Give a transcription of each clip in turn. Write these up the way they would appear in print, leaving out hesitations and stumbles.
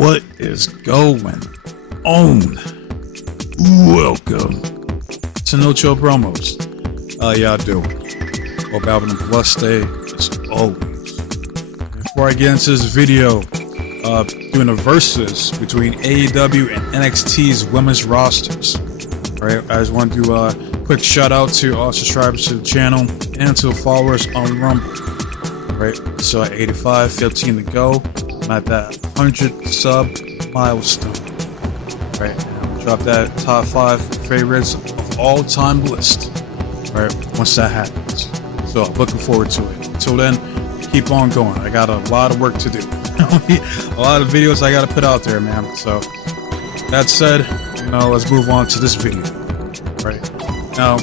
What is going on? Welcome to No Chill Promos. Yeah, I do. Hope you're having a blessed day as always. Before I get into this video, doing a versus between AEW and NXT's women's rosters. Alright, I just want to do a quick shout out to all subscribers to the channel and to the followers on Rumble. Right, so at 85, 15 to go. I'm at that 100 sub milestone. Right, and drop that top 5 favorites of all time list. Right, once that happens. So I'm looking forward to it. Until then, keep on going. I got a lot of work to do. A lot of videos I got to put out there, man. So that said, let's move on to this video. Right now,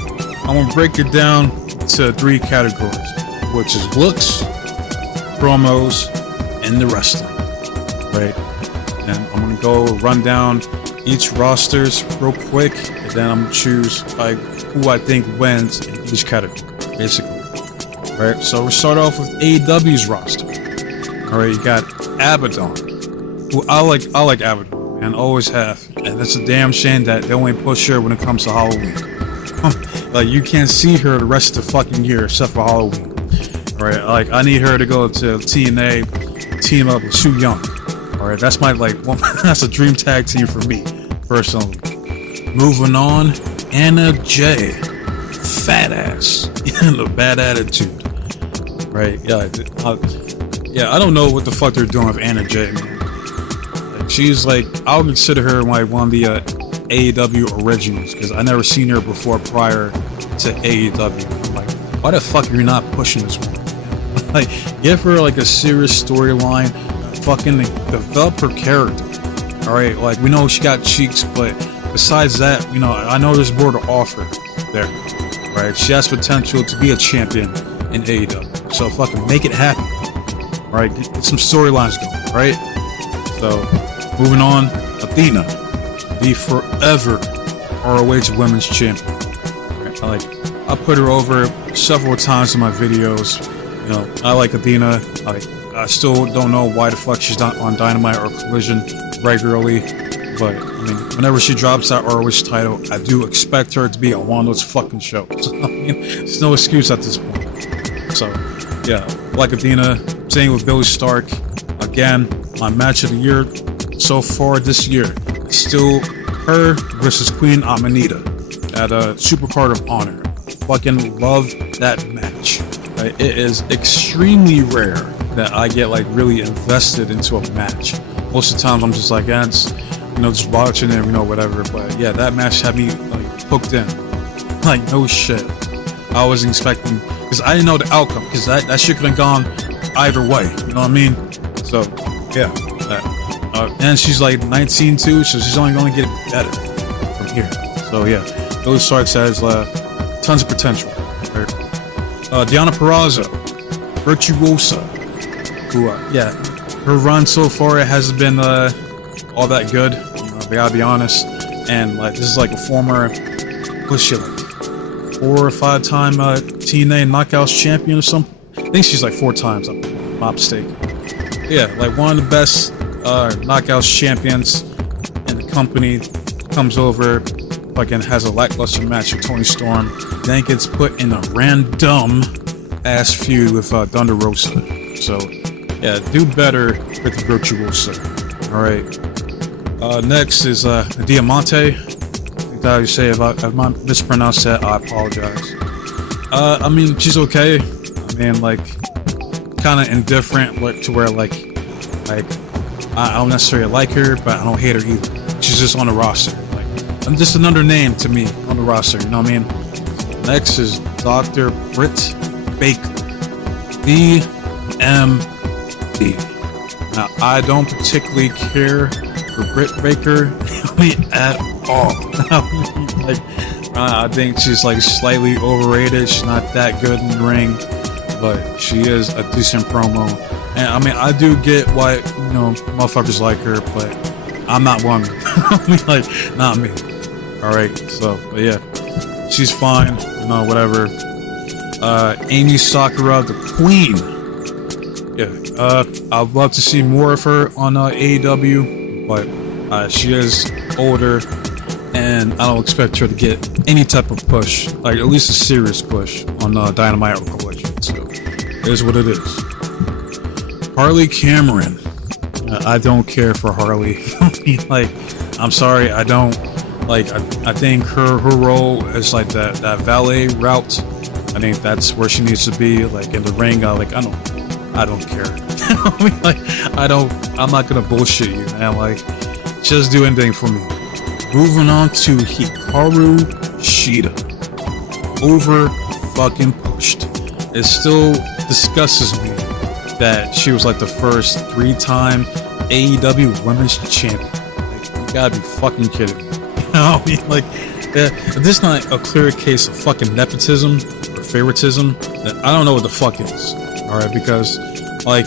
I'm gonna break it down to 3 categories, which is looks, promos, and the wrestling. Right, and I'm gonna go run down each rosters real quick, and then I'm gonna choose who I think wins in each category, basically. Right, so we'll start off with AEW's roster. All right, you got Abaddon, who I like Abaddon, and always have, and it's a damn shame that they only push her when it comes to Halloween. Like, you can't see her the rest of the fucking year except for Halloween. Right, like, I need her to go to TNA, team up with Su Yung. Alright, that's my that's a dream tag team for me, personally. Moving on, Anna Jay, fat ass, and a bad attitude. Right, yeah, I don't know what the fuck they're doing with Anna Jay, man. Like, she's I would consider her like one of the AEW originals, because I never seen her before prior to AEW. I'm like, why the fuck are you not pushing this woman? Like, give her like a serious storyline, fucking develop her character. All right, like, we know she got cheeks, but besides that, I know there's more to offer there. Right, she has potential to be a champion in AEW, so fucking make it happen. All right, get some storylines going. Right, so moving on, Athena, the forever ROH Women's Champion. Right, I put her over several times in my videos. I like Athena. I still don't know why the fuck she's not on Dynamite or Collision regularly, but whenever she drops that ROH title, I do expect her to be on one of those fucking shows. There's no excuse at this point. So, yeah, like Athena. Same with Billy Stark. Again, my match of the year so far this year is still her versus Queen Amanita at a Supercard of Honor. Fucking love that match. It is extremely rare that I get really invested into a match. Most of the times I'm just just watching it, whatever. But yeah, that match had me hooked in. No shit. I wasn't expecting, because I didn't know the outcome, because that shit could have gone either way. You know what I mean? So yeah. And she's 19 too, so she's only going to get better from here. So yeah, Billy Starks has tons of potential. Right? Deonna Purrazzo, Virtuosa, who, her run so far hasn't been all that good. I gotta be honest. And this is a former, what's she 4 or 5 time TNA Knockouts champion or something. I think she's 4 times. I'm not mistaken. Yeah, one of the best Knockouts champions in the company comes over. Has a lackluster match with Toni Storm, then gets put in a random ass feud with Thunder Rosa. So yeah, do better with the Virtuosa. All right. Next is Diamante. I think that how you say it. If I mispronounced that, I apologize. She's okay. Kind of indifferent to where I don't necessarily like her, but I don't hate her either. She's just on the roster. I'm just another name to me on the roster, you know what I mean? Next is Dr. Britt Baker, DMD. Now, I don't particularly care for Britt Baker at all. I think she's slightly overrated. She's not that good in the ring, but she is a decent promo. And I do get why motherfuckers like her, but I'm not one. Not me. Alright, so, but yeah, she's fine, whatever. Amy Sakura, the Queen. Yeah, I'd love to see more of her on AEW, but she is older, and I don't expect her to get any type of push, like at least a serious push on Dynamite or Collision. So it is what it is. Harley Cameron. I don't care for Harley. Like, I'm sorry, I don't. Like, I think her role is like that valet route. I think that's where she needs to be. Like in the ring, I don't care. I mean, like, I'm not gonna bullshit you, man. Like, just do anything for me. Moving on to Hikaru Shida. Over fucking pushed. It still disgusts me that she was like the first 3-time AEW Women's Champion. Like, you gotta be fucking kidding me. You know, I mean, like, if this is not a clear case of fucking nepotism or favoritism, then I don't know what the fuck is. Alright, because, like,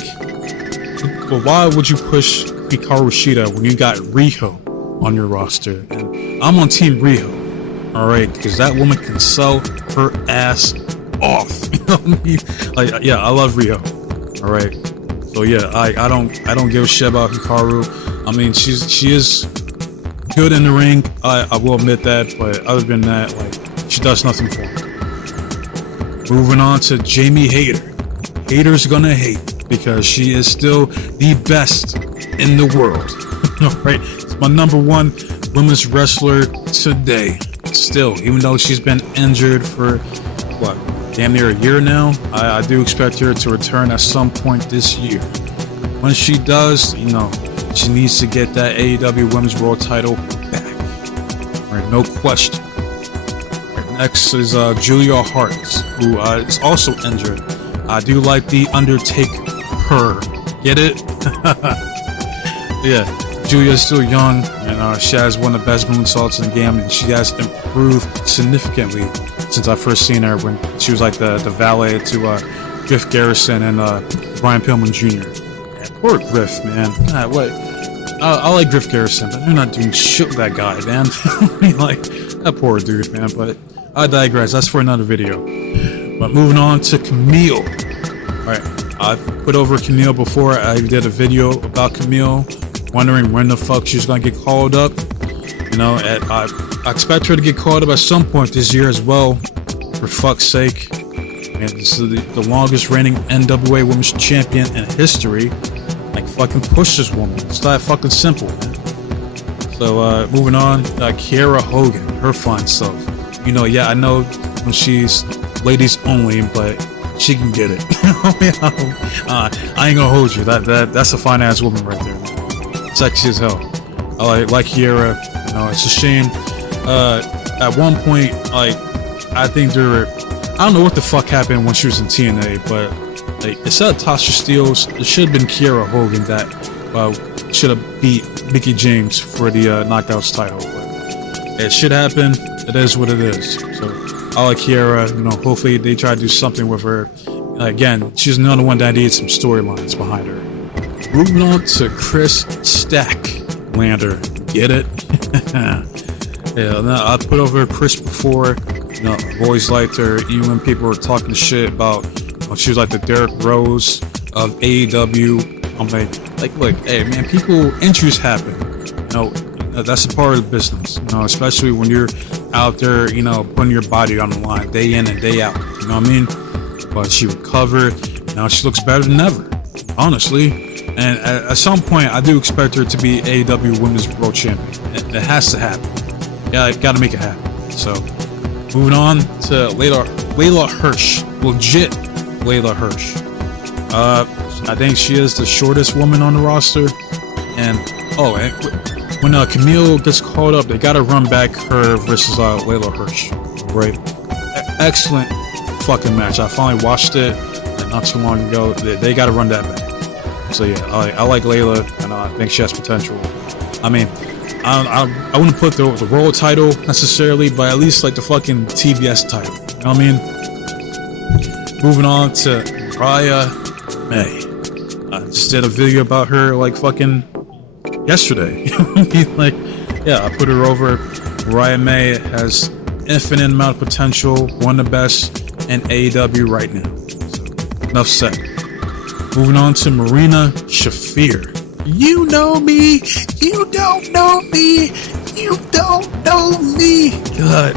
but why would you push Hikaru Shida when you got Riho on your roster? And I'm on Team Riho. Alright, because that woman can sell her ass off. You know what I mean? Like, yeah, I love Riho. Alright. So yeah, I don't give a shit about Hikaru. I mean, she is good in the ring. I will admit that, but other than that, like, she does nothing for me. Moving on to Jamie Hayter. Haters gonna hate because she is still the best in the world. Alright, it's my #1 women's wrestler today. Still, even though she's been injured for what, damn near a year now, I do expect her to return at some point this year. When she does, you know, she needs to get that AEW Women's World title back. Right, no question. Right, next is Julia Hart, who is also injured. I do like the Undertaker. Get it? Yeah, Julia's still young, and she has one of the best moonsaults in the game, and she has improved significantly since I first seen her when she was like the valet to Griff Garrison and Brian Pillman Jr. Yeah, poor Griff, man. God, what? I like Griff Garrison, but they're not doing shit with that guy, man. I mean, like, that poor dude, man. But I digress. That's for another video. But moving on to Camille. Alright, I've put over Camille before. I did a video about Camille, wondering when the fuck she's gonna get called up. You know, and I expect her to get called up at some point this year as well. For fuck's sake. Man, this is the longest reigning NWA Women's Champion in history. Like, fucking push this woman. It's that fucking simple, man. So, moving on, Kiera Hogan, her fine self. You know, yeah, I know when she's ladies only, but she can get it. I ain't gonna hold you. That's a fine ass woman right there. Sexy as hell. I like Kiera. You know, it's a shame. At one point, like, I think I don't know what the fuck happened when she was in TNA, but like, instead of Tasha Steelz, it should have been Kiera Hogan that should have beat Mickie James for the Knockouts title. But it should happen. It is what it is. So I like Kiera. You know, hopefully they try to do something with her. Again, she's another one that needs some storylines behind her. Moving on to Chris Stacklander. Get it? Yeah, I put over Chris before. You know, I've always liked her, even when people were talking shit about, you know, she was like the Derrick Rose of AEW. I'm like, look, hey man, injuries happen. You know, that's a part of the business. You know, especially when you're out there, you know, putting your body on the line day in and day out. You know what I mean? But she recovered. Now she looks better than ever, honestly. And at some point, I do expect her to be AEW Women's World Champion. It has to happen. Yeah, I gotta make it happen. So, moving on to Layla Hirsch. Legit Layla Hirsch. I think she is the shortest woman on the roster. And when Camille gets called up, they gotta run back her versus Layla Hirsch. Right? Excellent fucking match. I finally watched it not too long ago. They gotta run that back. So yeah, I like Layla, and I think she has potential. I mean, I wouldn't put the world title necessarily, but at least like the fucking TBS title. You know what I mean? Moving on to Mariah May. I just did a video about her like fucking yesterday. You know what I mean? Like, yeah, I put her over. Mariah May has infinite amount of potential, one of the best in AEW right now. So, enough said. Moving on to Marina Shafir. You know me. You don't know me. You don't know me. God.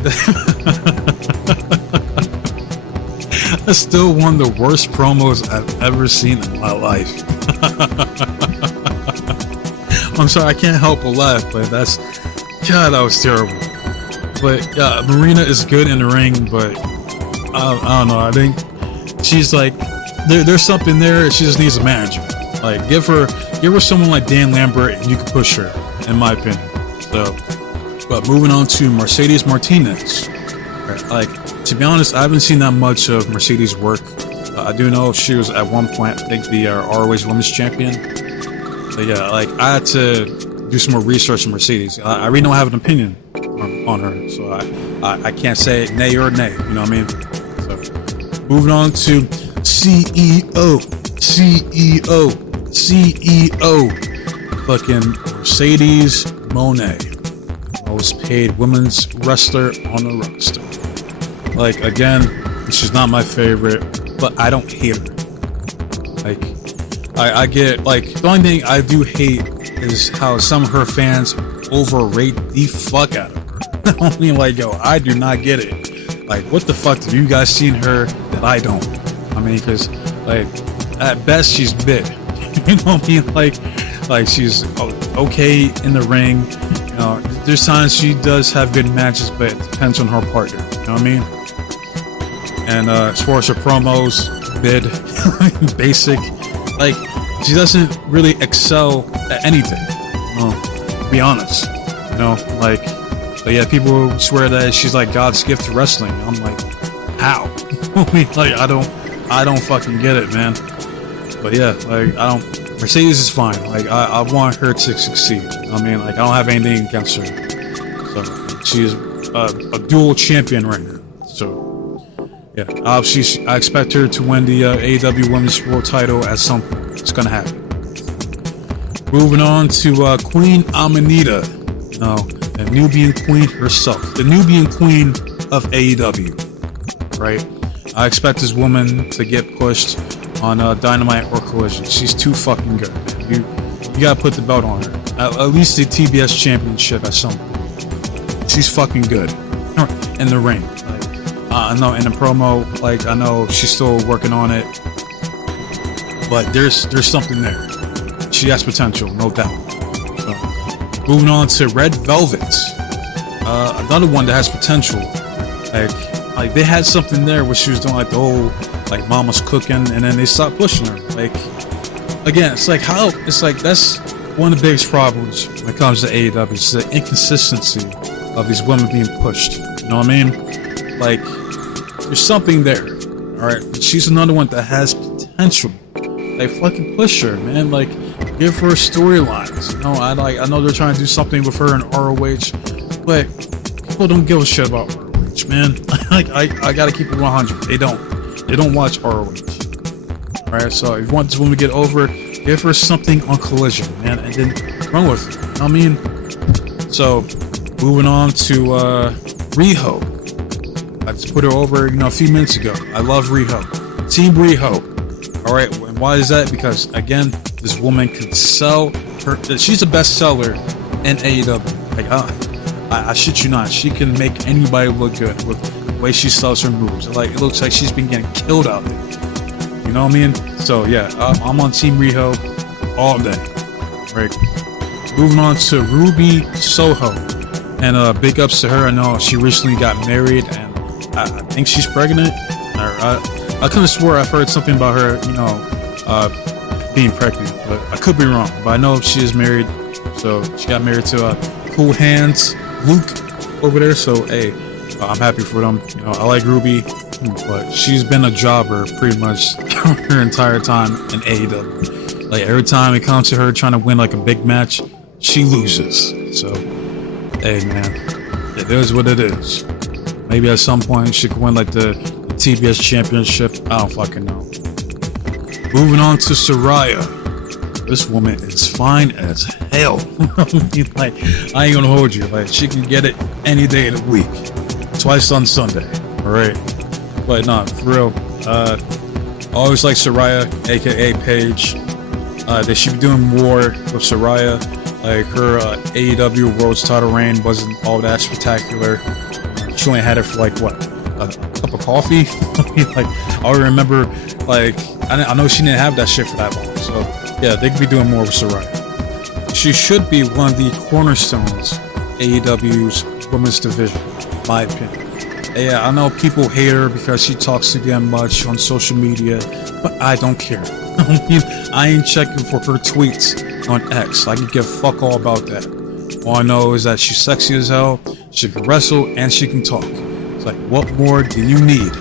That's still one of the worst promos I've ever seen in my life. I'm sorry, I can't help but laugh, but God, that was terrible. But Marina is good in the ring, but I don't know. I think she's like, there's something there. She just needs a manager. Like, give her someone like Dan Lambert, and you can push her, in my opinion. So, but moving on to Mercedes Martinez. Like, to be honest, I haven't seen that much of Mercedes' work. I do know she was at one point, I think, the ROH Women's Champion. But yeah, like, I had to do some more research on Mercedes. I really don't have an opinion on her, so I can't say nay or nay. You know what I mean? So, moving on to CEO, fucking Mercedes Moné, most paid women's wrestler on the roster. Like, again, she's not my favorite, but I don't hate her. Like, I get, like, the only thing I do hate is how some of her fans overrate the fuck out of her. I mean, like, yo, I do not get it. Like, what the fuck do you guys see in her that I don't? I mean, because, like, at best, she's mid. You know what I mean? Like she's okay in the ring. You know, there's times she does have good matches, but it depends on her partner. You know what I mean? And as far as her promos, mid, basic. Like, she doesn't really excel at anything. To be honest, you know, like, but yeah, people swear that she's like God's gift to wrestling. I'm like, how? I mean, like, I don't fucking get it, man. But yeah, like, Mercedes is fine. Like, I want her to succeed. I mean, like, I don't have anything against her. So she's a dual champion right now. So yeah, obviously I expect her to win the AEW Women's World Title at some point. It's gonna happen. Moving on to Queen Amanita, you know, the Nubian Queen herself, the Nubian Queen of AEW, right? I expect this woman to get pushed on Dynamite or Collision. She's too fucking good. You gotta put the belt on her. At least the TBS Championship at some point. She's fucking good in the ring. Like, I know in the promo, like, I know she's still working on it, but there's something there. She has potential, no doubt. So, moving on to Red Velvet, another one that has potential. Like they had something there where she was doing like the whole like mama's cooking, and then they stopped pushing her. Like, again, it's like that's one of the biggest problems when it comes to AEW. It's the inconsistency of these women being pushed. You know what I mean? Like, there's something there. All right, but she's another one that has potential. Like, fucking push her, man. Like, give her storylines. You know, I know they're trying to do something with her in ROH, but people don't give a shit about ROH, man. Like, I gotta keep it 100. They don't watch ROH. All right, so if you want this woman to get over, give her something on Collision, man, and then run with it. You know what I mean? So, moving on to Riho. I just put her over, you know, a few minutes ago. I love Riho. Team Riho. All right, and why is that? Because, again, this woman can sell her. She's the best seller in AEW. Like, I shit you not. She can make anybody look good with the way she sells her moves. Like, it looks like she's been getting killed out there. You know what I mean? So yeah, I'm on Team Riho all day. Right. Moving on to Ruby Soho, and big ups to her. I know she recently got married, and I think she's pregnant. I could have swore I've heard something about her, you know, being pregnant, but I could be wrong. But I know she is married, so she got married to Cool Hands Luke over there. So hey, I'm happy for them. You know, I like Ruby, but she's been a jobber pretty much her entire time in AEW. Like, every time it comes to her trying to win like a big match, she loses. So hey, man, it is what it is. Maybe at some point she could win like the TBS Championship. I don't fucking know. Moving on to Saraya. This woman is fine as hell. Like, I ain't gonna hold you. Like, she can get it any day of the week, twice on Sunday. All right, but not for real. Always like Saraya, aka Paige. They should be doing more with Saraya. Like her AEW World's title reign wasn't all that spectacular. She only had it for like what, a cup of coffee. Like I remember, like I know she didn't have that shit for that long. So yeah, they could be doing more with Saraya. She should be one of the cornerstones AEW's women's division, in my opinion. Yeah, I know people hate her because she talks too damn much on social media, but I don't care. I ain't checking for her tweets on X. I can give fuck all about that. All I know is that she's sexy as hell, she can wrestle, and she can talk. It's like, what more do you need?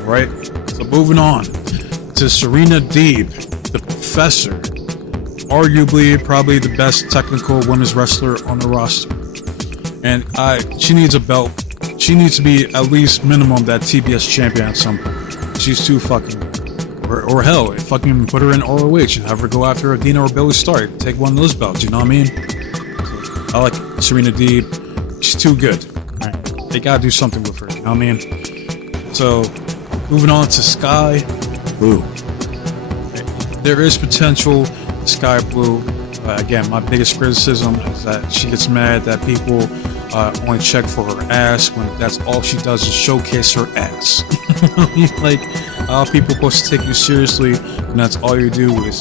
Alright? So moving on to Serena Deeb, the Professor. Arguably, probably the best technical women's wrestler on the roster. And she needs a belt. She needs to be at least minimum that TBS champion at some point. She's too fucking good. Or hell, fucking put her in ROH and have her go after Athena or Billy Stark. Take one of those belts, you know what I mean? So, I like Serena Deeb. She's too good. Right? They gotta do something with her, you know what I mean? So, moving on to Sky Blue. There is potential in Sky Blue. Again, my biggest criticism is that she gets mad that people only check for her ass when that's all she does is showcase her ass. Like, people are supposed to take you seriously and that's all you do is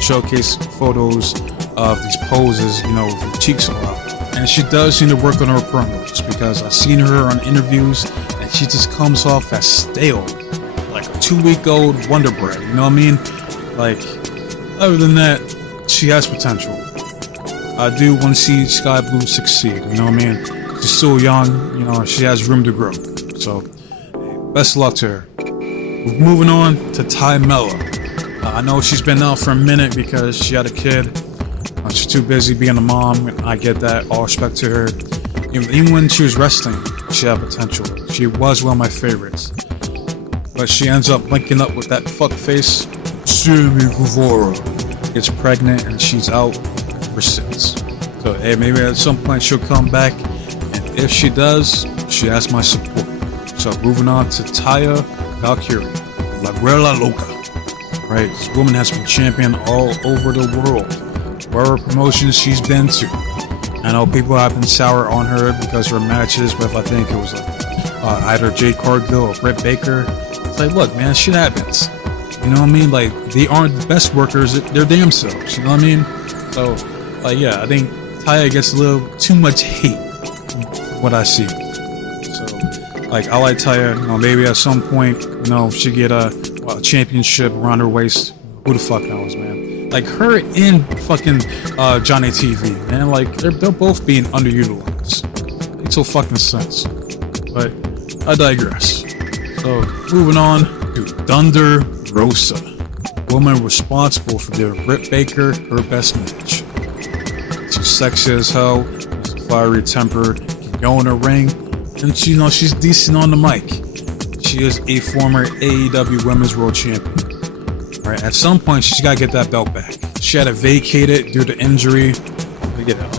showcase photos of these poses, you know, with her cheeks all out. And she does need to work on her promos because I've seen her on interviews and she just comes off as stale, like a 2-week-old Wonder Bread, you know what I mean? Like, other than that, she has potential. I do want to see Sky Blue succeed, you know what I mean? She's still young, you know, she has room to grow. So, best of luck to her. Moving on to Ty Mella. I know she's been out for a minute because she had a kid. She's too busy being a mom, and I get that. All respect to her. Even when she was wrestling, she had potential. She was one of my favorites. But she ends up linking up with that fuckface, Sammy Guevara. Gets pregnant, and she's out ever since. So, hey, maybe at some point she'll come back, and if she does, she has my support. So, moving on to Taya Valkyrie, La Guerra Loca. Right, this woman has been champion all over the world. Wherever promotions she's been to. I know people have been sour on her because her matches with, I think it was like either Jade Cargill or Britt Baker. It's like, look, man, shit happens. You know what I mean? Like, they aren't the best workers, they're damn selves. You know what I mean? So, yeah, I think Taya gets a little too much hate from what I see. So, like, I like Taya. You know, maybe at some point, you know, she get a championship around her waist. Who the fuck knows, man? Like, her and fucking Johnny TV, man. Like, they're both being underutilized. Makes no fucking sense. But I digress. So, moving on to Thunder Rosa, woman responsible for giving Britt Baker her best match. She's sexy as hell, has a fiery temper, can go in the ring, and she, you know, she's decent on the mic. She is a former AEW Women's World Champion. Right, at some point, she's got to get that belt back. She had to vacate it due to injury.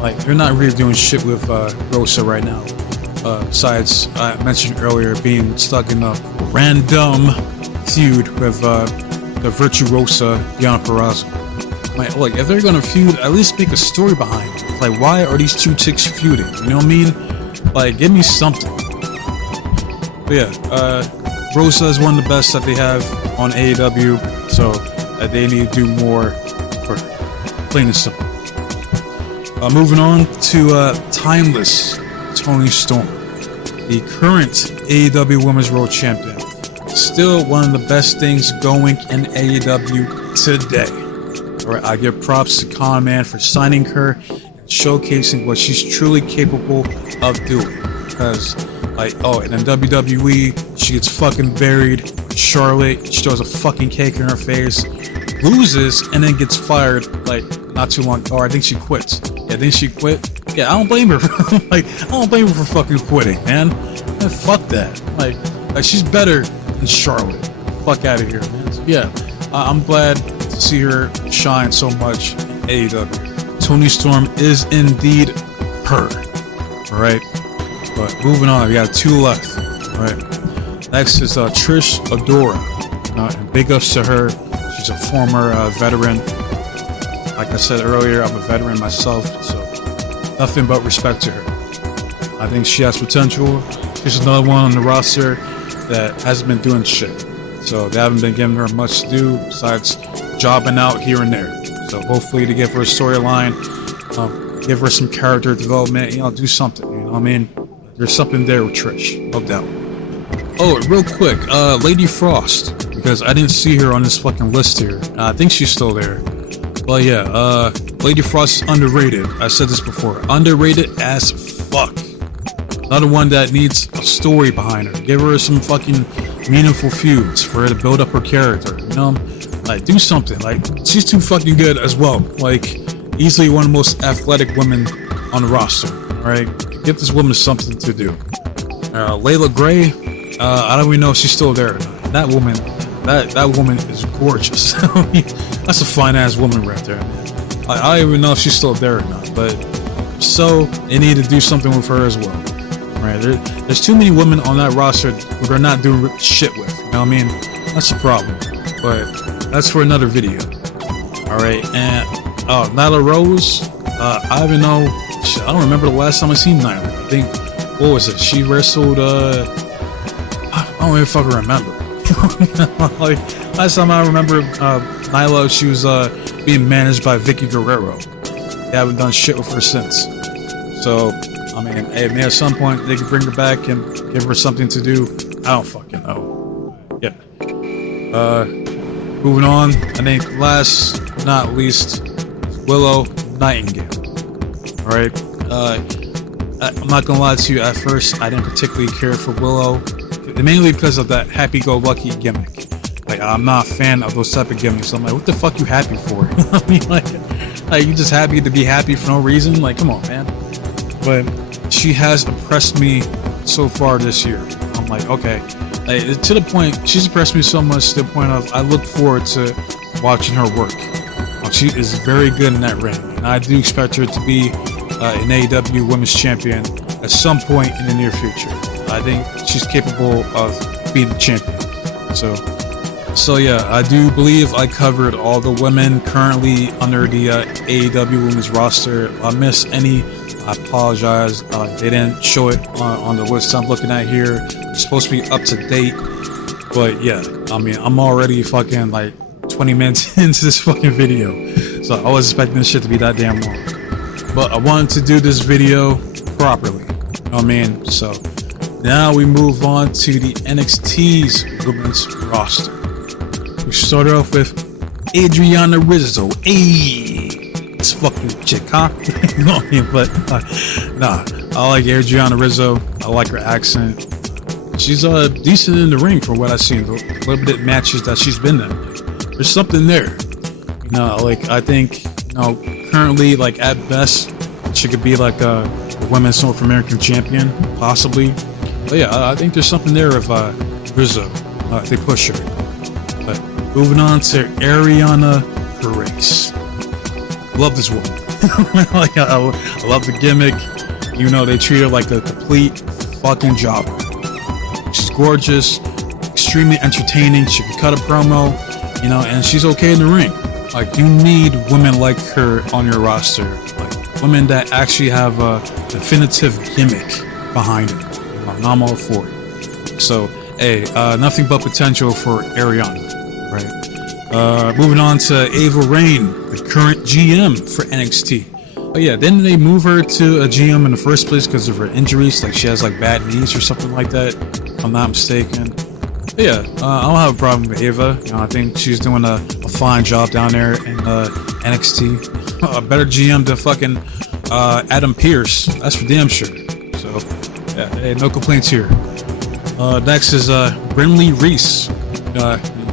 Like, they're not really doing shit with Rosa right now. Besides, I mentioned earlier being stuck in a random feud with the Virtuosa Deonna Purrazzo. Like, look, if they're gonna feud, at least make a story behind it. Like, why are these two chicks feuding? You know what I mean? Like, give me something. But yeah, Rosa is one of the best that they have on AEW, so they need to do more for her. Plain and simple. Moving on to Timeless Toni Storm, the current AEW Women's World Champion. Still one of the best things going in AEW today. Alright, I give props to Con-Man for signing her and showcasing what she's truly capable of doing. Because, like, and in WWE, she gets fucking buried. Charlotte, she throws a fucking cake in her face, loses, and then gets fired, like, not too long. Or I think she quits. Yeah, I think she quit. Yeah, I don't blame her. Like, I don't blame her for fucking quitting, man. Fuck that. Like, she's better than Charlotte. Fuck out of here, man. So, yeah, I'm glad to see her shine so much in AEW. Toni Storm is indeed her. Alright? But moving on, we got 2 left. Alright? Next is Trish Adora. And big ups to her. She's a former veteran. Like I said earlier, I'm a veteran myself, so nothing but respect to her. I think she has potential. She's another one on the roster that hasn't been doing shit. So they haven't been giving her much to do besides jobbing out here and there. So hopefully to give her a storyline, give her some character development, do something, you know what I mean? There's something there with Trish, no doubt. Oh, real quick, Lady Frost, because I didn't see her on this fucking list here. I think she's still there. But yeah, Lady Frost is underrated. I said this before. Underrated as fuck. Another one that needs a story behind her. Give her some fucking meaningful feuds for her to build up her character, Like, do something. Like, she's too fucking good as well. Like, easily one of the most athletic women on the roster, alright? Give this woman something to do. Layla Gray, I don't even know if she's still there or not. That woman is gorgeous. That's a fine-ass woman right there. I don't even know if she's still there or not, but so they need to do something with her as well. Right? There's too many women on that roster who they're not doing shit with. You know what I mean? That's a problem. But that's for another video. Alright, and Nyla Rose, I don't even know. I don't remember the last time I seen Nyla. I think, what was it? She wrestled, I don't even fucking remember. Like, last time I remember Nyla, she was being managed by Vicky Guerrero. They haven't done shit with her since. So, I mean, hey, maybe at some point they could bring her back and give her something to do. I don't fucking know. Yeah. Moving on, I think last but not least, Willow Nightingale. Alright? I'm not gonna lie to you, at first I didn't particularly care for Willow, mainly because of that happy-go-lucky gimmick. Like, I'm not a fan of those type of gimmicks. I'm like, what the fuck you happy for? I mean, like you just happy to be happy for no reason? Like, come on, man. But she has impressed me so far this year. I'm like, okay. Like, to the point, she's impressed me so much to the point of I look forward to watching her work. She is very good in that ring, and I do expect her to be an AEW Women's Champion at some point in the near future. I think she's capable of being the champion. So yeah, I do believe I covered all the women currently under the AEW Women's roster. If I missed any, I apologize. They didn't show it on the list I'm looking at here. It's supposed to be up to date, but yeah, I mean, I'm already fucking like 20 minutes into this fucking video, so I was expecting this shit to be that damn long. But I wanted to do this video properly, you know what I mean? So now we move on to the NXT's women's roster. We start off with Adriana Rizzo. Hey, this fucking chick, huh? You know what I mean? But nah, I like Adriana Rizzo. I like her accent. She's decent in the ring for what I've seen. The limited matches that she's been in. There's something there. You know, like, I think, currently, like, at best, she could be like a women's North American champion, possibly. But yeah, I think there's something there of Rizzo. If they push her. But moving on to Ariana Grace. Love this woman. Like, I love the gimmick. You know, they treat her like a complete fucking jobber. She's gorgeous, extremely entertaining. She can cut a promo, and she's okay in the ring. Like, you need women like her on your roster. Like, women that actually have a definitive gimmick behind it. I'm all for it. So, hey, nothing but potential for Ariana, right? Moving on to Ava Raine, the current GM for NXT. But yeah, didn't they move her to a GM in the first place because of her injuries? Like, she has like bad knees or something like that, if I'm not mistaken. But yeah, I don't have a problem with Ava. I think she's doing a fine job down there in NXT. A better GM than fucking Adam Pearce. That's for damn sure. So, yeah, hey, no complaints here. Next is Brinley Reese,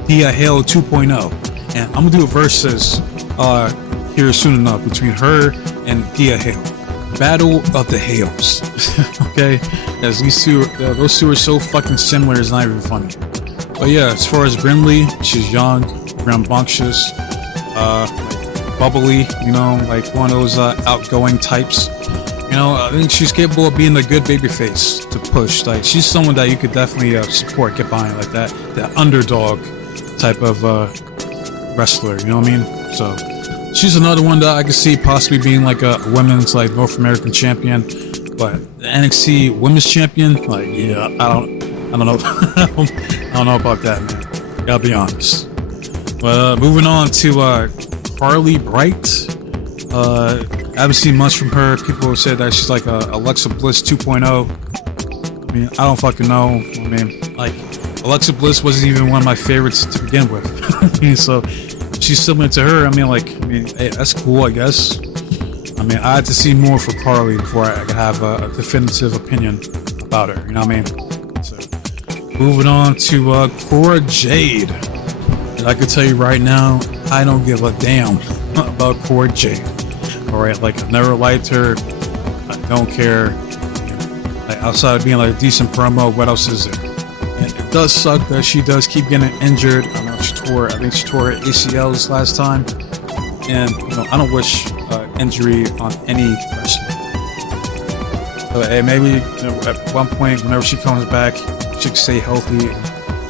Dia Hale 2.0. And I'm going to do a versus here soon enough between her and Dia Hale. Battle of the Hales. Okay? As those two are so fucking similar, it's not even funny. But yeah, as far as Brinley, she's young, rambunctious, bubbly, like one of those outgoing types. I think she's capable of being a good babyface to push. Like, she's someone that you could definitely support, get behind like that. That underdog type of wrestler, you know what I mean? So she's another one that I could see possibly being like a women's like North American champion, but the NXT Women's Champion, like, yeah, I don't know, I don't know about that, man. Gotta be honest. But moving on to Carly Bright. I haven't seen much from her. People have said that she's like a Alexa Bliss 2.0. I mean, I don't fucking know. I mean, like, Alexa Bliss wasn't even one of my favorites to begin with. I mean, so she's similar to her. I mean, hey, that's cool, I guess. I mean, I had to see more for Carly before I could have a definitive opinion about her. You know what I mean? So, moving on to Cora Jade. And I can tell you right now, I don't give a damn about Cora Jade. Alright, like, I never liked her. I don't care. Like, outside of being like a decent promo, what else is there? And it does suck that she does keep getting injured. I know I think she tore her ACL this last time. And, you know, I don't wish injury on any wrestler. So, hey, maybe, you know, at one point, whenever she comes back, she can stay healthy.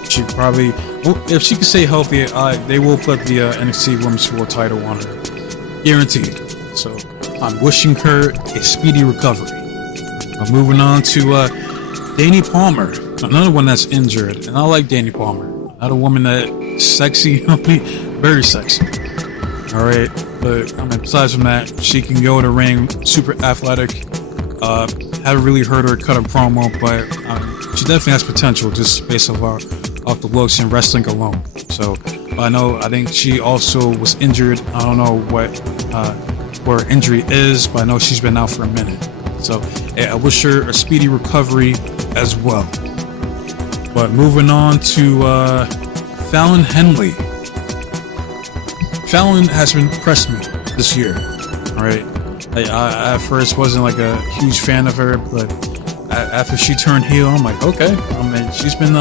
She probably, well, if she can stay healthy, they will put the NXT Women's World title on her. Guaranteed. So, I'm wishing her a speedy recovery. Moving on to Dani Palmer, another one that's injured. And I like Dani Palmer. Another woman that's sexy, very sexy. Alright, but I mean, besides from that, she can go to the ring, super athletic. Haven't really heard her cut a promo, but she definitely has potential just based off the looks and wrestling alone. So I think she also was injured. I don't know what her injury is, but I know she's been out for a minute. So I wish her a speedy recovery as well. But moving on to Fallon Henley. Fallon has impressed me this year. All right, I at first wasn't like a huge fan of her, but after she turned heel, I'm like, okay. I mean, she's been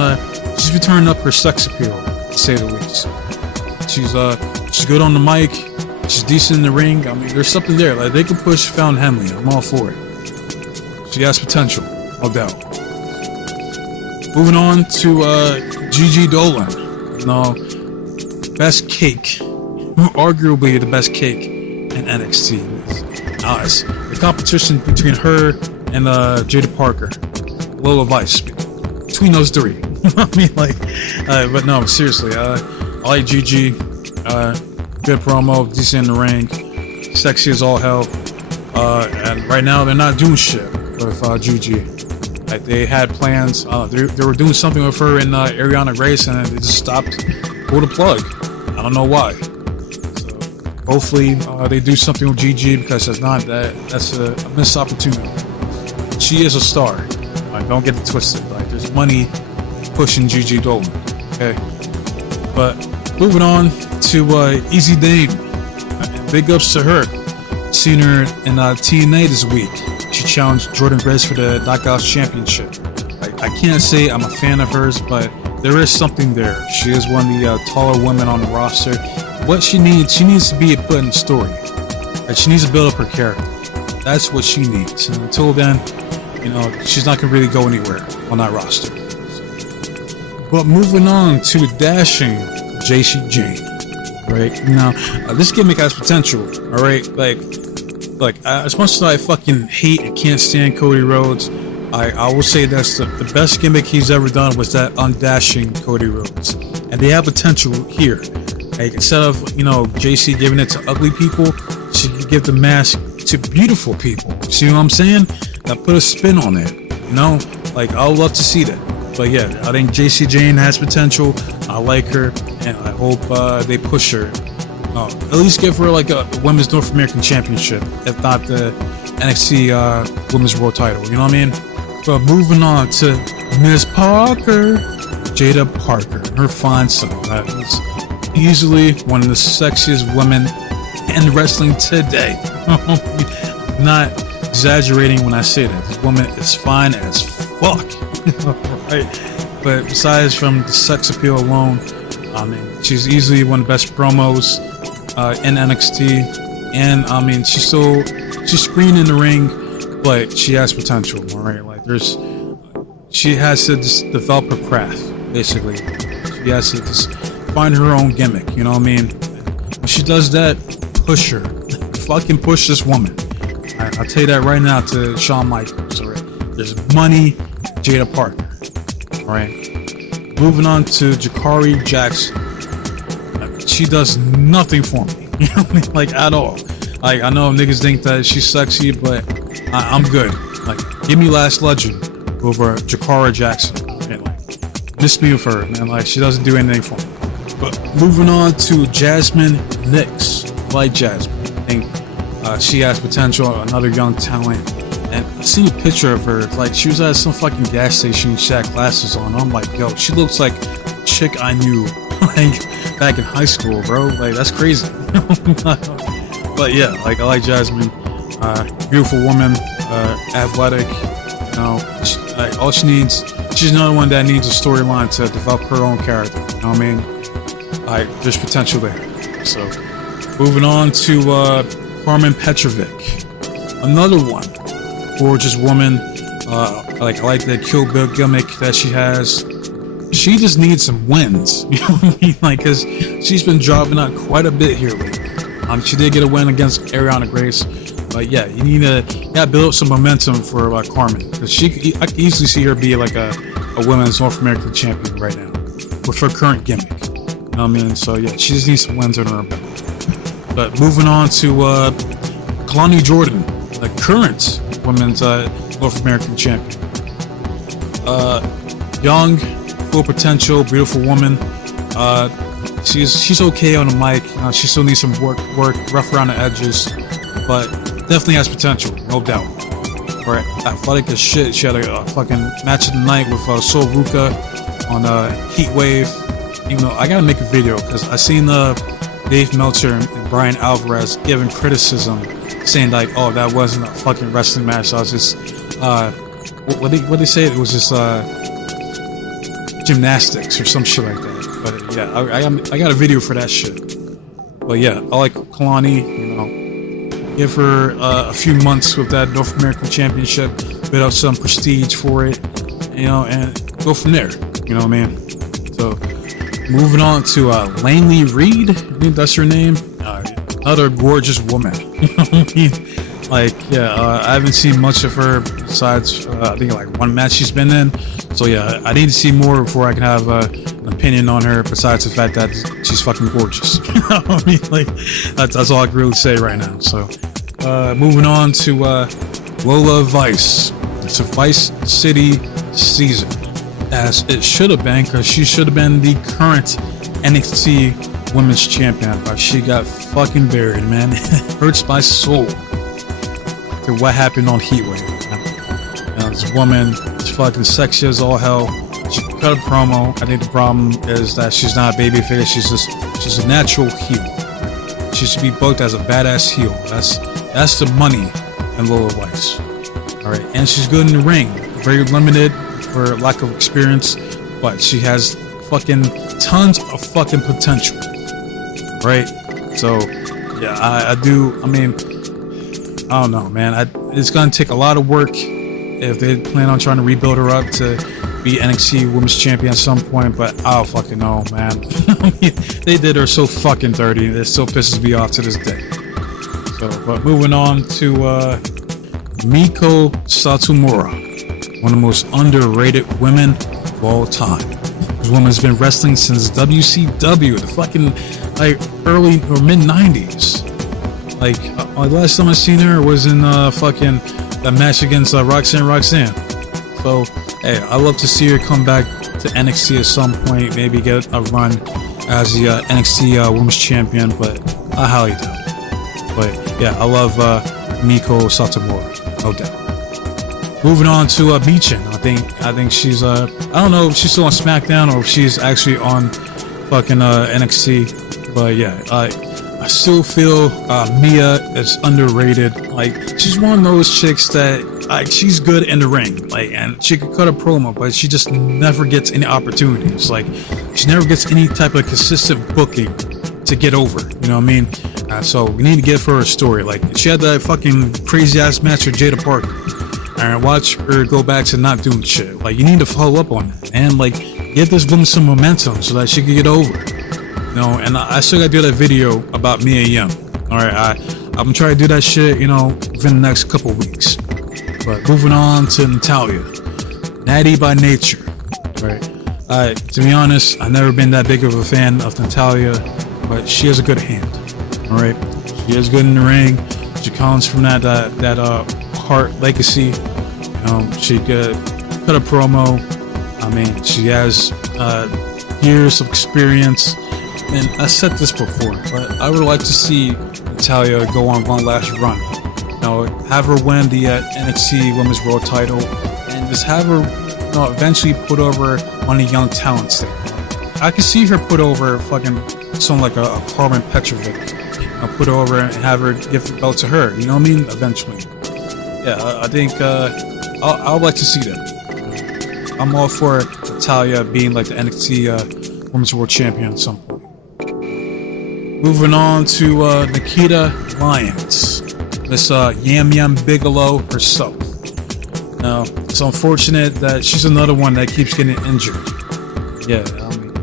turning up her sex appeal, to say the least. She's good on the mic. She's decent in the ring. I mean, there's something there. Like, they can push Fallon Henley. I'm all for it. She has potential, no doubt. Moving on to Gigi Dolan. No, best cake, arguably the best cake in NXT. It's the competition between her and Jada Parker. Lola Vice, between those three. I mean, like, but no, seriously, I like Gigi. Good promo, decent in the ring, sexy as all hell. And right now they're not doing shit with Gigi. Like, they had plans. They were doing something with her and Ariana Grace, and they just stopped. Pulled the plug. I don't know why. So hopefully they do something with Gigi, because if not, that's a missed opportunity. She is a star. Like, don't get it twisted. Like, there's money pushing Gigi Dolan. Okay, but moving on to Easy Dame. Big ups to her. Seen her in TNA this week. She challenged Jordan Grace for the Knockouts Championship. I can't say I'm a fan of hers, but there is something there. She is one of the taller women on the roster. What she needs to be put in the story. Like, she needs to build up her character. That's what she needs. And until then, you know, she's not going to really go anywhere on that roster. But moving on to dashing JC Jane. Right? Now, this gimmick has potential. Alright? Like, as much as I fucking hate and can't stand Cody Rhodes, I will say that's the best gimmick he's ever done was that undashing Cody Rhodes. And they have potential here. Like, instead of, you know, JC giving it to ugly people, she can give the mask to beautiful people. See what I'm saying? Now put a spin on it. You know? Like, I would love to see that. But yeah, I think JC Jane has potential. I like her, and I hope they push her. At least give her like a Women's North American Championship, if not the NXT Women's World title. You know what I mean? But moving on to Miss Parker, Jada Parker, her fine self. That is easily one of the sexiest women in wrestling today. Not exaggerating when I say that. This woman is fine as fuck. Right? But besides from the sex appeal alone, I mean, she's easily one of the best promos in NXT, and I mean, she's screened in the ring, but she has potential. All right, like she has to just develop her craft. Basically, she has to just find her own gimmick. You know what I mean? When she does that, push her. Fucking push this woman. I'll tell you that right now to Shawn Michaels. All right, there's money, Jada Parker. All right, moving on to Jakari Jackson. She does nothing for me. You know what I mean? Like, at all. Like, I know niggas think that she's sexy, but I'm good. Like, give me Last Legend over Jakari Jackson. And, like, miss me with her, man. Like, she doesn't do anything for me. But moving on to Jasmine Nix. I like Jasmine. I think she has potential, another young talent. And I see a picture of her. Like, she was at some fucking gas station. She had glasses on. I'm like, yo, she looks like a chick I knew, like, back in high school, bro. Like, that's crazy. But yeah, like, I like Jasmine. Beautiful woman, athletic. You know, like, all she needs, she's another one that needs a storyline to develop her own character. You know what I mean? Like, there's potential there. So, moving on to Carmen Petrovic, another one, gorgeous woman. Like, I like the Kill Bill gimmick that she has. She just needs some wins, you know what I mean? Like, cause she's been dropping out quite a bit here lately. She did get a win against Ariana Grace, but yeah, you gotta build up some momentum for Carmen, cause I can easily see her be like a women's North American champion right now with her current gimmick. You know what I mean? So yeah, she just needs some wins under her belt. But moving on to Kalani Jordan, the current women's North American champion. Young, full potential, beautiful woman. She's okay on the mic. She still needs some work, rough around the edges, but definitely has potential, no doubt. Right, athletic as shit. She had a fucking match of the night with Sol Ruka on Heat Wave. Even though I gotta make a video because I seen Dave Meltzer and Brian Alvarez giving criticism, saying like, "Oh, that wasn't a fucking wrestling match. That was just what they say. It was just gymnastics or some shit like that." But yeah, I got a video for that shit. But yeah, I like Kalani. You know, give her a few months with that North American Championship, build up some prestige for it, you know, and go from there. You know what I mean? So moving on to Laney Reed. I think that's her name. Another gorgeous woman. You know what I mean? Like, yeah, I haven't seen much of her besides I think like one match she's been in. So yeah, I need to see more before I can have an opinion on her. Besides the fact that she's fucking gorgeous. You know what I mean? Like, that's all I can really say right now. So moving on to Lola Vice. It's a Vice City season, as it should have been, because she should have been the current NXT Women's Champion, but she got fucking buried, man. Hurts my soul. What happened on Heatwave. This woman is fucking sexy as all hell. She cut a promo. I think the problem is that she's not a babyface. She's a natural heel. She should be booked as a badass heel. That's the money in Lola Vice. All right, and she's good in the ring. Very limited for lack of experience, but she has fucking tons of fucking potential. Right? So yeah, I mean, I don't know, man. It's gonna take a lot of work if they plan on trying to rebuild her up to be NXT Women's Champion at some point. But I don't fucking know, man. They did her so fucking dirty. It still pisses me off to this day. So, but moving on to Miko Satomura, one of the most underrated women of all time. This woman's been wrestling since WCW, the fucking like early or mid 90s. Like, last time I seen her was in fucking that match against Roxanne. So, hey, I'd love to see her come back to NXT at some point, maybe get a run as the NXT Women's Champion, but I highly doubt it. But yeah, I love Miko Satomura, no doubt. Moving on to Beechin. I think she's I don't know if she's still on SmackDown or if she's actually on fucking NXT, but yeah, I still feel Mia is underrated. Like, she's one of those chicks that, like, she's good in the ring, like, and she could cut a promo, but she just never gets any opportunities. Like, she never gets any type of consistent booking to get over. You know what I mean? So we need to give her a story. Like, she had that fucking crazy ass match with Jada Parker, and watch her go back to not doing shit. Like, you need to follow up on that, and like, give this woman some momentum so that she can get over. You know, and I still gotta do that video about Mia Yim. All right, I'm gonna try to do that shit, within the next couple weeks. But moving on to Natalya, natty by nature, right? To be honest, I've never been that big of a fan of Natalya, but she has a good hand. All right, she is good in the ring. She comes from that Hart legacy. She could cut a promo. I mean, she has years of experience. And I said this before, but I would like to see Natalya go on one last run. Have her win the NXT Women's World Title, and just have her, eventually put over one of the young talents there. I can see her put over fucking someone like a Carmen Petrovic. Put over and have her give the belt to her. You know what I mean? Eventually. Yeah, I think I would like to see that. I'm all for Natalya being like the NXT Women's World Champion at some point. Moving on to Nikita Lyons, this Yam Yam Bigelow herself. Now, it's unfortunate that she's another one that keeps getting injured. Yeah,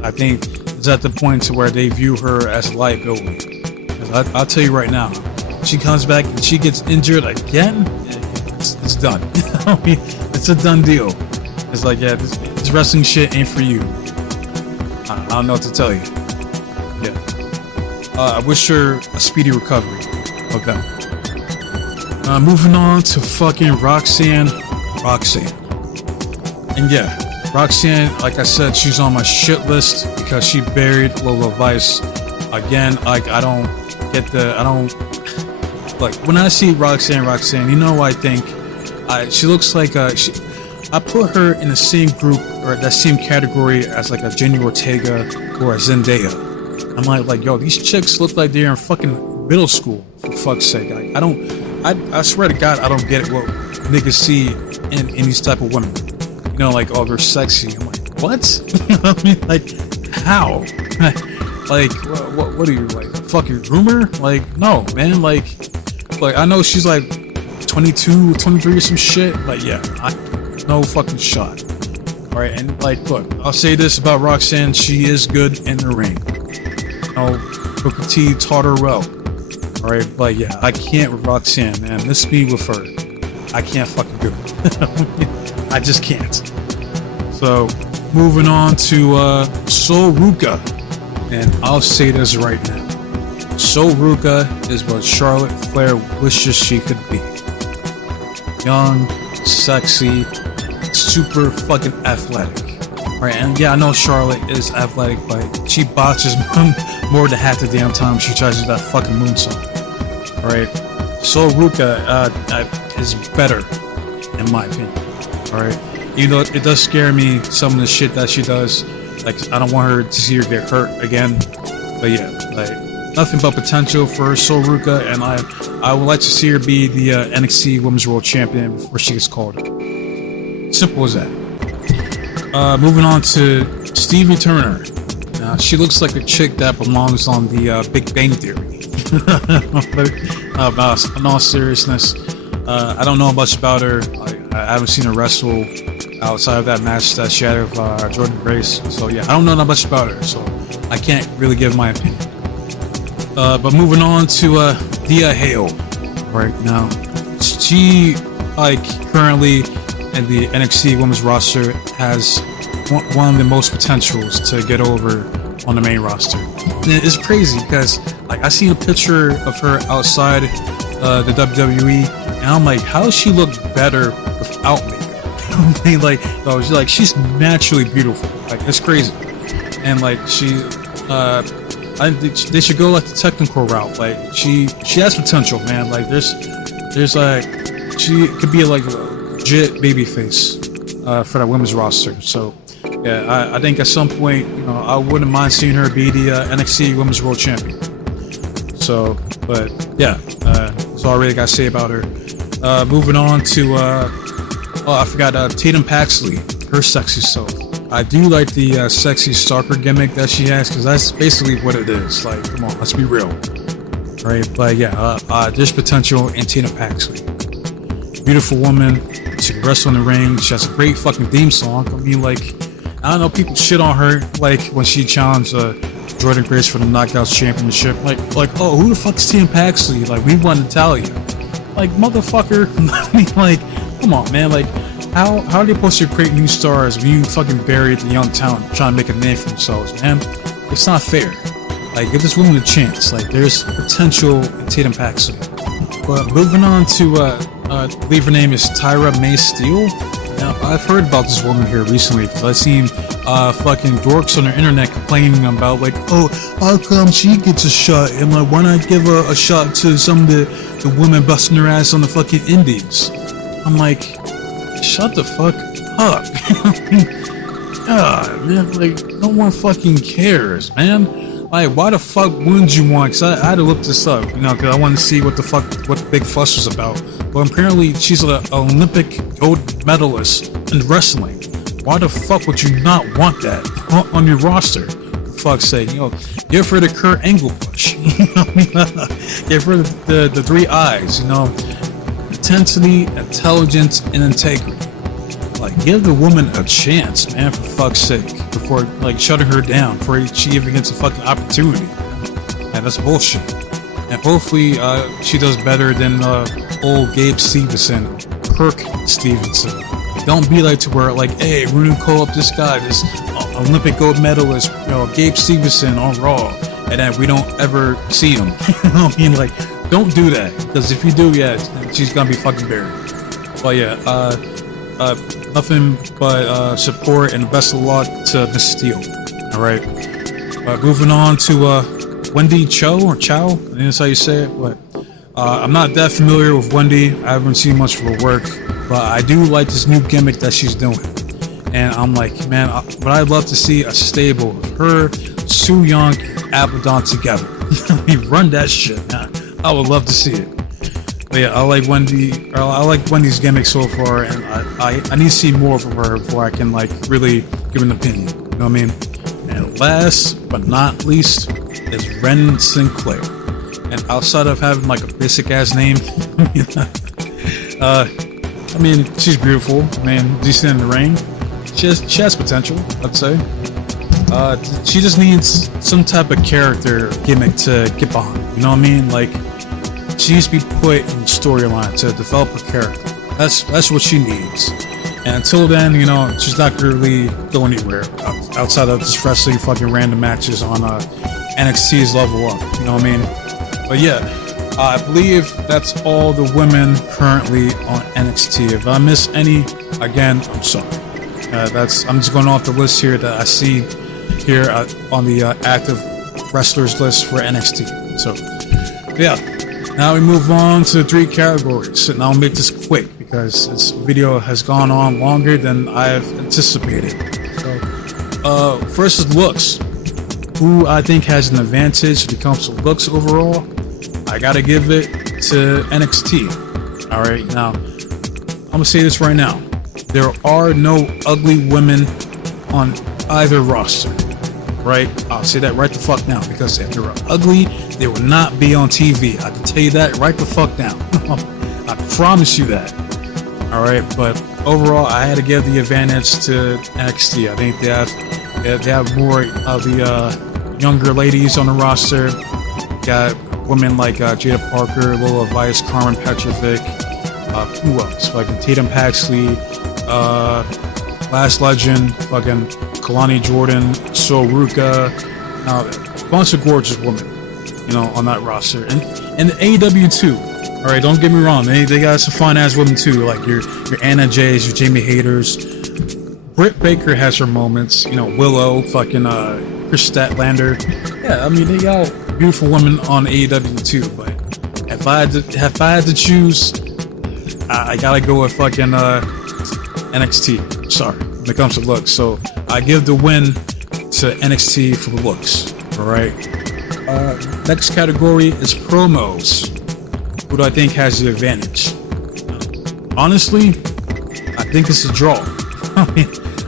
I think it's at the point to where they view her as a liability. I'll tell you right now, she comes back and she gets injured again, it's done. It's a done deal. It's like, yeah, this wrestling shit ain't for you. I don't know what to tell you. Yeah. I wish her a speedy recovery. Okay. Moving on to fucking Roxanne. And yeah, Roxanne, like I said, she's on my shit list because she buried Lola Vice. Again, like, I don't like, when I see Roxanne, I think she looks like I put her in the same group or that same category as like a Jenny Ortega or a Zendaya. I'm like, yo, these chicks look like they're in fucking middle school, for fuck's sake. I swear to God, I don't get it what niggas see in these type of women. Like, oh, they're sexy. I'm like, what? You know what I mean? Like, how? Like, what are you, like, a fucking groomer? Like, no, man. Like, I know she's like 22, 23 or some shit. Like, yeah, no fucking shot. All right, and like, look, I'll say this about Roxanne: she is good in the ring. Booker T taught her well. All right, but yeah, I can't with Roxanne, man. Miss me with her. I can't fucking do it. I just can't. So, moving on to Sol Ruca, and I'll say this right now: Sol Ruca is what Charlotte Flair wishes she could be. Young, sexy, super fucking athletic. Right, and yeah, I know Charlotte is athletic, but she botches more than half the damn time she tries to do that fucking moonsault. Alright, Sol Ruca is better, in my opinion. Alright, even though it does scare me, some of the shit that she does. Like, I don't want her to see her get hurt again. But yeah, like, nothing but potential for Sol Ruca, and I would like to see her be the NXT Women's World Champion before she gets called. Simple as that. Moving on to Stevie Turner. She looks like a chick that belongs on the Big Bang Theory. But, in all seriousness, I don't know much about her. I haven't seen her wrestle outside of that match that she had with Jordan Grace. So yeah, I don't know that much about her, so I can't really give my opinion. But moving on to Thea Hale. Right now, she currently in the NXT Women's roster has one of the most potentials to get over on the main roster. And it's crazy because I seen a picture of her outside the WWE, and I'm like, how does she look better without makeup? She's naturally beautiful. It's crazy. And they should go the technical route. She has potential, man. She could be a legit babyface for that women's roster. So yeah, I think at some point, I wouldn't mind seeing her be the NXT Women's World Champion. So, but yeah, that's all I really got to say about her. Moving on to, I forgot Tatum Paxley, her sexy self. I do like the sexy stalker gimmick that she has, because that's basically what it is. Come on, let's be real. Right? But yeah, there's potential in Tatum Paxley. Beautiful woman. She can wrestle in the ring. She has a great fucking theme song. I mean, I don't know, people shit on her when she challenged Jordan Grace for the Knockouts Championship. Like, oh, who the fuck's Team Paxley? Like, we want Natalia. Like, motherfucker. I mean, like, come on, man. Like, how are they supposed to create new stars when you fucking buried the young talent trying to make a name for themselves, man? It's not fair. Like, give this woman a chance. Like, there's potential in Tatum Paxley. But moving on to, I believe her name is Tyra May Steele. Now, I've heard about this woman here recently because I've seen fucking dorks on the internet complaining about, like, oh, how come she gets a shot? And like, why not give a shot to some of the women busting their ass on the fucking indies? I'm like, shut the fuck up. God, man, like, no one fucking cares, man. Like, why the fuck wouldn't you want? Because I had to look this up, you know, because I wanted to see what the big fuss was about. But apparently, she's an Olympic gold medalist in wrestling. Why the fuck would you not want that on your roster? For fuck's sake, you know, give her the Kurt Angle push. You know what I mean? Give her the 3 eyes, you know, intensity, intelligence, and integrity. Like, give the woman a chance, man, for fuck's sake, before, like, shutting her down before she even gets a fucking opportunity. And that's bullshit. And hopefully, she does better than old Gabe Stevenson, Perk Stevenson. Don't be like to where, like, hey, we're gonna call up this guy, this Olympic gold medalist, you know, Gabe Stevenson on Raw, and then we don't ever see him. You know what I mean? Like, don't do that, because if you do, yeah, she's gonna be fucking buried. But yeah, nothing but support and best of luck to Miss Steele. All right. Moving on to Wendy Cho or Chow. I think that's how you say it. But I'm not that familiar with Wendy. I haven't seen much of her work, but I do like this new gimmick that she's doing. And I'm like, man, but I'd love to see a stable of her, Su Yung, and Abaddon together. I mean, run that shit, man. I would love to see it. But yeah, I like Wendy's gimmick so far, and I need to see more from her before I can, like, really give an opinion. You know what I mean? And last but not least is Ren Sinclair. And outside of having, like, a basic ass name, I mean, she's beautiful. I mean, decent in the ring. She has potential, I'd say. She just needs some type of character gimmick to get behind. You know what I mean? Like, she needs to be put in storyline to develop her character. That's what she needs. And until then, you know, she's not gonna really go anywhere outside of just wrestling fucking random matches on NXT's Level Up. You know what I mean? But yeah, I believe that's all the women currently on NXT. If I miss any, again, I'm sorry. I'm just going off the list here that I see here on the active wrestlers list for NXT. So yeah. Now we move on to 3 categories, and I'll make this quick because this video has gone on longer than I've anticipated. So, first is looks. Who I think has an advantage when it comes to looks overall? I gotta give it to NXT. All right, now I'm gonna say this right now: there are no ugly women on either roster. Right? I'll say that right the fuck now, because if they were ugly, they would not be on TV. I can tell you that right the fuck now. I promise you that. Alright, but overall, I had to give the advantage to NXT. I think they have more of the younger ladies on the roster. Got women like Jada Parker, Lola Vice, Carmen Petrovic, who else? Fucking Tatum Paxley, Last Legend, fucking Kalani Jordan, Soruka, a bunch of gorgeous women, you know, on that roster. And the AEW too. Alright, don't get me wrong, they got some fine ass women too, like your Anna Jays, your Jamie Hayters. Britt Baker has her moments, you know, Willow, fucking Chris Statlander. Yeah, I mean, they got beautiful women on AEW too, but if I had to choose, I gotta go with fucking NXT. Sorry, when it comes to looks. So I give the win to NXT for the looks. Alright. Next category is promos. Who do I think has the advantage? Honestly, I think it's a draw.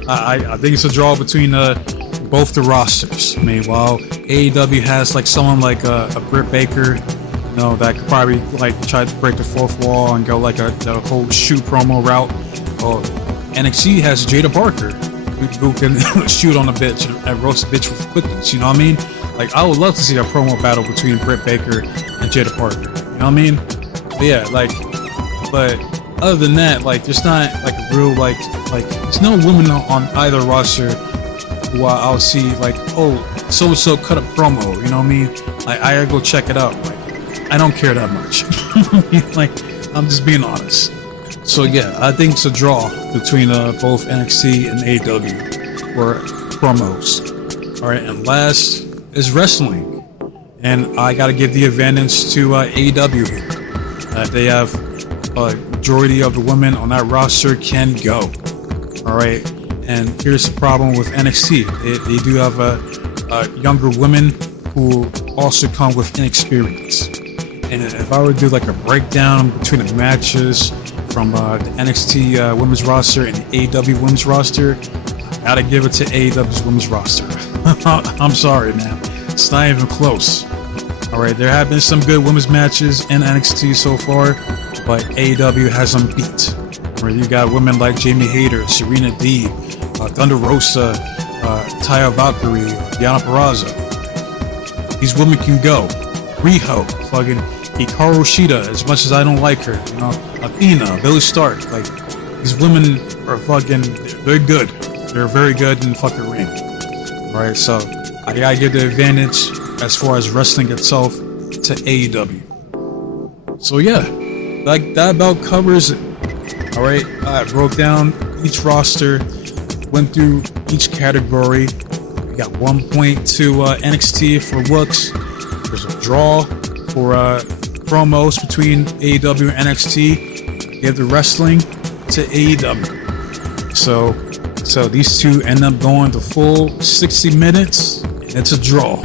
I think it's a draw between both the rosters. I mean, while AEW has like someone like a Britt Baker, you know, that could probably like try to break the fourth wall and go like the whole shoot promo route. Well, NXT has Jada Parker, who can shoot on a bitch and roast a bitch with quickness. You know what I mean? Like, I would love to see a promo battle between Britt Baker and Jada Parker. You know what I mean? But yeah, like, but other than that, like, there's not like a real like there's no women on either roster who I'll see like, oh, so and so cut a promo. You know what I mean? Like, I gotta go check it out. Like, I don't care that much. Like, I'm just being honest. So yeah, I think it's a draw between both NXT and AEW for promos. All right, and last is wrestling, and I gotta give the advantage to AEW here. They have a majority of the women on that roster can go. All right, and here's the problem with NXT. They do have younger women who also come with inexperience. And if I were to do like a breakdown between the matches from the NXT women's roster and the AEW women's roster, I gotta give it to AEW's women's roster. I'm sorry, man. It's not even close. All right, there have been some good women's matches in NXT so far, but AEW has them beat. Where you got women like Jamie Hayter, Serena Deeb, Thunder Rosa, Taya Valkyrie, Deonna Purrazzo. These women can go. Riho, fucking Hikaru Shida, as much as I don't like her, you know, Athena, Billy Stark, like, these women are fucking, they're good. They're very good in the fucking ring. Alright, so I gotta give the advantage as far as wrestling itself to AEW. So yeah, like, that about covers it. Alright, I broke down each roster, went through each category. We got 1 point to NXT for looks. There's a draw for promos between AEW and NXT. Give the wrestling to AEW. So these two end up going the full 60 minutes. It's a draw.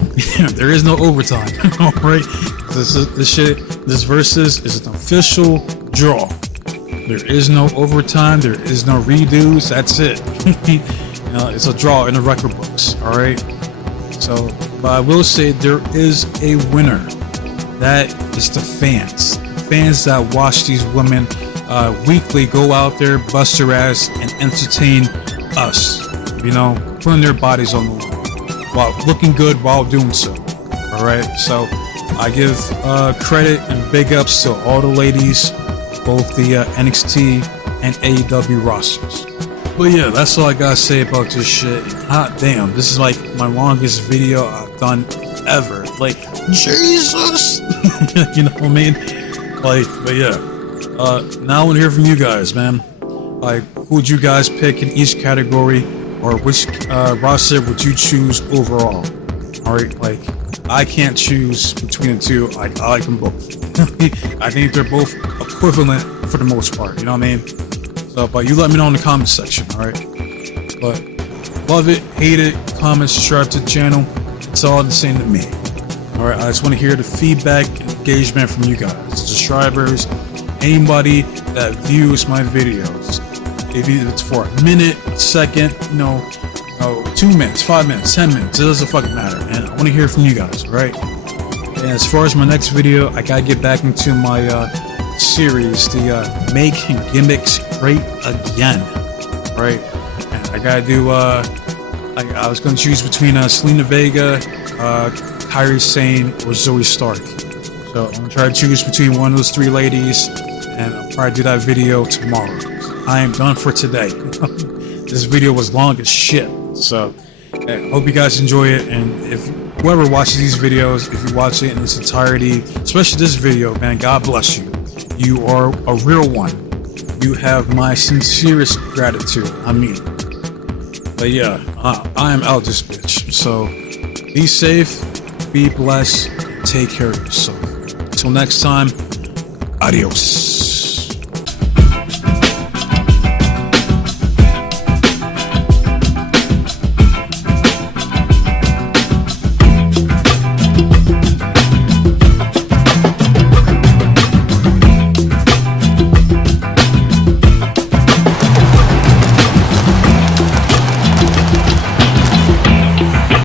There is no overtime. All right, this versus is an official draw. There is no overtime. There is no redos. That's it. It's a draw in the record books. All right. So, but I will say there is a winner. That is the fans. The fans that watch these women weekly go out there, bust their ass, and entertain us. You know, putting their bodies on the line while looking good while doing so. All right. So I give credit and big ups to all the ladies, both the NXT and AEW rosters. But yeah, that's all I gotta say about this shit. Hot damn, this is like my longest video I've done ever. Like, Jesus! You know what I mean? Like, but yeah. Now I want to hear from you guys, man. Like, who would you guys pick in each category, or which roster would you choose overall? Alright, like, I can't choose between the two. I like them both. I think they're both equivalent for the most part, you know what I mean? So, but you let me know in the comment section, alright? But love it, hate it, comment, subscribe to the channel. It's all the same to me. Alright, I just want to hear the feedback and engagement from you guys, subscribers, anybody that views my videos. If it's for a minute, a second, 2 minutes, 5 minutes, 10 minutes, it doesn't fucking matter. And I want to hear from you guys, alright? And as far as my next video, I gotta get back into my series, the Make Gimmicks Great Again, right? And I gotta do, I was gonna choose between Selena Vega, Kairi Sane, or Zoe Stark. So I'm gonna try to choose between one of those three ladies, and I'll probably do that video tomorrow. I am done for today. This video was long as shit, so I hope you guys enjoy it. And if whoever watches these videos, if you watch it in its entirety, especially this video, man, God bless you. You are a real one. You have my sincerest gratitude. I mean it. But yeah, I am out this bitch. So be safe, be blessed, take care of yourself. Until next time, adios.